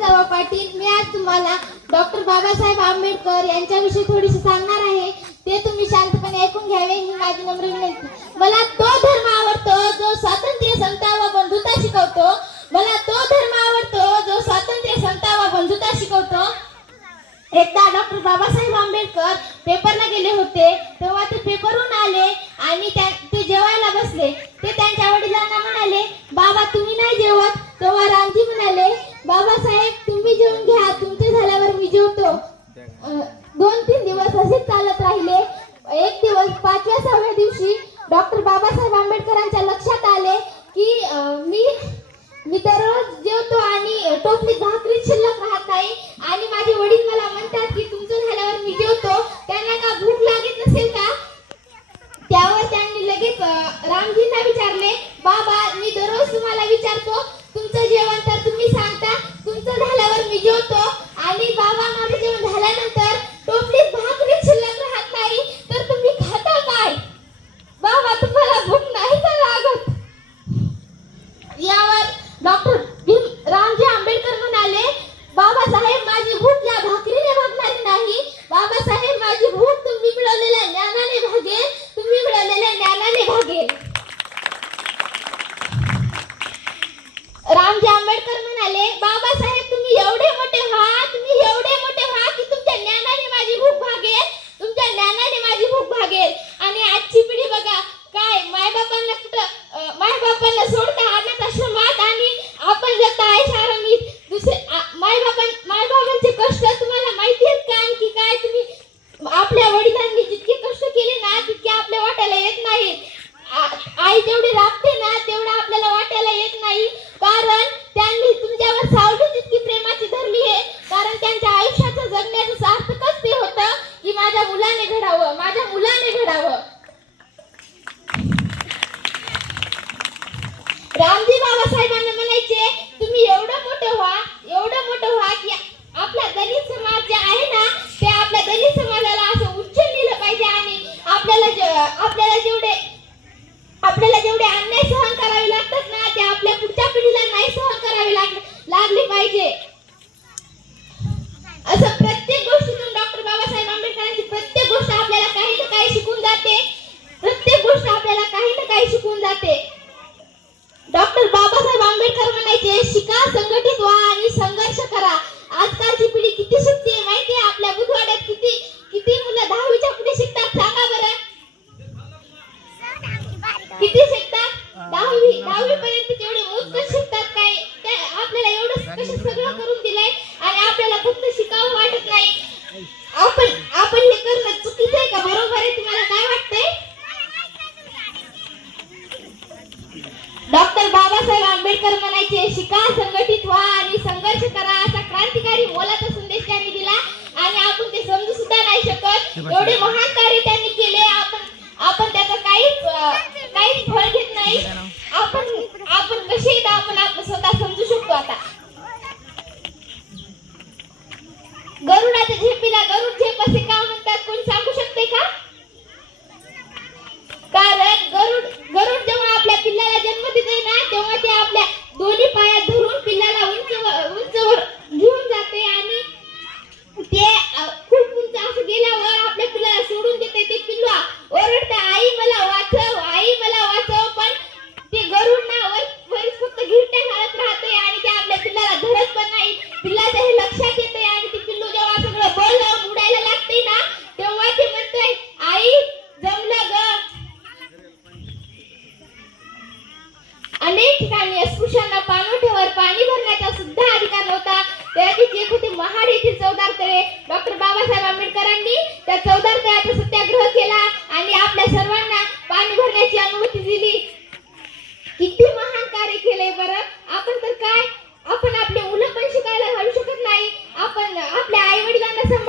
गोविंदराव पाटील. मी आज तुम्हाला डॉक्टर बाबासाहेब आंबेडकर यांच्याविषयी थोडीशी सांगणार आहे. ते तुम्ही शांतपणे ऐकून घ्यावे ही माझी नम्र विनंती. मला तो धर्म आवडतो जो स्वातंत्र्य समता व बंधुता शिकवतो. मला तो धर्म आवडतो जो स्वातंत्र्य समता व बंधुता शिकवतो. एकदा डॉक्टर बाबासाहेब आंबेडकर पेपरला गेले होते. तेव्हा ते पेपरहून आले आणि ते जेवायला बसले. ते त्यांच्या वडिलांना म्हणाले बाबा तुम्ही नाही जेवत. तेव्हा रामजी म्हणाले बाबासाहेब तुम्ही जेवून घ्या. तुमचे झाल्यावर मी जेवतो. दोन तीन दिवस असेच चालत राहिले. एक दिवस पाचव्या सहाव्या दिवशी डॉक्टर बाबासाहेब आंबेडकरांच्या लक्षात आले की मी मी दररोज जेवतो आणि टोपली भाकरी शिल्लक राहत नाही. आणि माझे वडील मला म्हणतात की तुमचं झाल्यावर मी जेवतो. त्यांना का भूक लागत नसेल का? त्यावर त्यांनी लगेच रामजींना विचारले बाबा मी दररोज तुम्हाला विचारतो तुमचं जेवण तर तुम्ही सांगता तुमचं झाल्यावर मी जेवतो आणि बाबा माझं जेवण झाल्यानंतर टोपलीत भाकरी शिल्लक राहत नाही तर तुम्ही खाता काय बाबा तुम्हाला भूक नाही का लागत यावर डॉक्टर भीम रामजी आंबेडकर म्हणाले बाबासाहेब माझी भूक या भाकरीने भागणारी नाही. बाबासाहेब माझी भूक तुम्ही मिळवलेल्या ज्ञानाने भागेल तुम्ही मिळवलेल्या ज्ञानाने भागेल रामजी आंबेडकर म्हणाले बाबासाहेब तुम्ही एवढे मोठे व्हा तुम्ही एवढे मोठे व्हा की तुमच्या ज्ञानाने माझी भूक भागेल. तुमच्या ज्ञानाने माझी भूक भागेल. आणि आजची पिढी बघा काय मायबापांना कुठं अं, मायबापांना सोडता अनाथ आश्रमात आणि आपण जगता आहे शारामीत दुसरे आ- मायबापां मायबाबांचे कष्ट तुम्हाला माहिती आहेत का आणखी काय तुम्ही आपल्या वडिलांनी जितके कष्ट केले ना तितके आपल्या वाट्याला येत नाहीत आ- आई जेवढी राबते ना तेवढं आपल्याला वाटायला येत नाही कारण त्यांनी तुमच्यावर सावली इतकी प्रेमाची धरली आहे कारण त्यांच्या आयुष्याचं जगण्याचं सार्थकच ते होतं की माझ्या मुलाने घडावं माझ्या मुलाने घडावं रामजी बाबासाहेबांना म्हणायचे तुम्ही एवढं मोठं व्हा एवढं मोठं व्हा की आपला दलित समाज जे आहे ना ते आपल्या दलित समाजाला असं उचललेलं पाहिजे आणि आपल्याला जे- आपल्याला जेवढे आपल्याला जेवढे अन्याय सहन करावे लागतात ना ते आपल्या पुढच्या पिढीला नाही सहन करावे लाग लागले पाहिजे असं प्रत्येक गोष्टीतून डॉक्टर बाबासाहेब आंबेडकरांची प्रत्येक गोष्ट आपल्याला काही ना काही शिकून जाते प्रत्येक गोष्ट आपल्याला काही ना जाते डॉक्टर बाबासाहेब आंबेडकर म्हणायचे शिका संघटित व्हा आणि संघर्ष करा. आजकालची पिढी किती शिकते माहिती आहे? आपल्या बुधवाड्यात किती किती मुलं दहावीच्या पुढे शिकतात सांगा बरं. किती शिकतात? दहावी दहावी पर्यंत जेवढे मोजकं शिकतात काय आपल्याला एवढं कसं सगळं करून दिलंय आणि आपल्याला फक्त शिकावं वाटत नाही. आपण आपण हे करणार डॉक्टर बाबासाहेब आंबेडकर म्हणायचे शिका संघटित व्हा आणि संघर्ष करा. असा क्रांतिकारी मोलाचा संदेश त्यांनी दिला. आणि आपण ते समजू सुद्धा नाही शकत. एवढे महान कार्य त्यांनी केले. आपण आपण त्याचं काहीच काहीच फळ घेत नाही. आपण आपण कसे एकदा आपण आपण स्वतः समजू शकतो आता. गरुडाच्या झेपीला गरुड झेप असे का म्हणतात? कोणी सांगू शकते का? कारण येथील महाड येथील चौदार तळे. डॉक्टर बाबासाहेब आंबेडकरांनी त्या चौदार तळ्याचा सत्याग्रह केला आणि आपल्या सर्वांना पाणी भरण्याची अनुमती दिली. किती महान कार्य केले बरं. आपण तर काय? आपण आपले मुलं पण शिकायला घालू शकत नाही. आपण आपल्या आई वडिलांना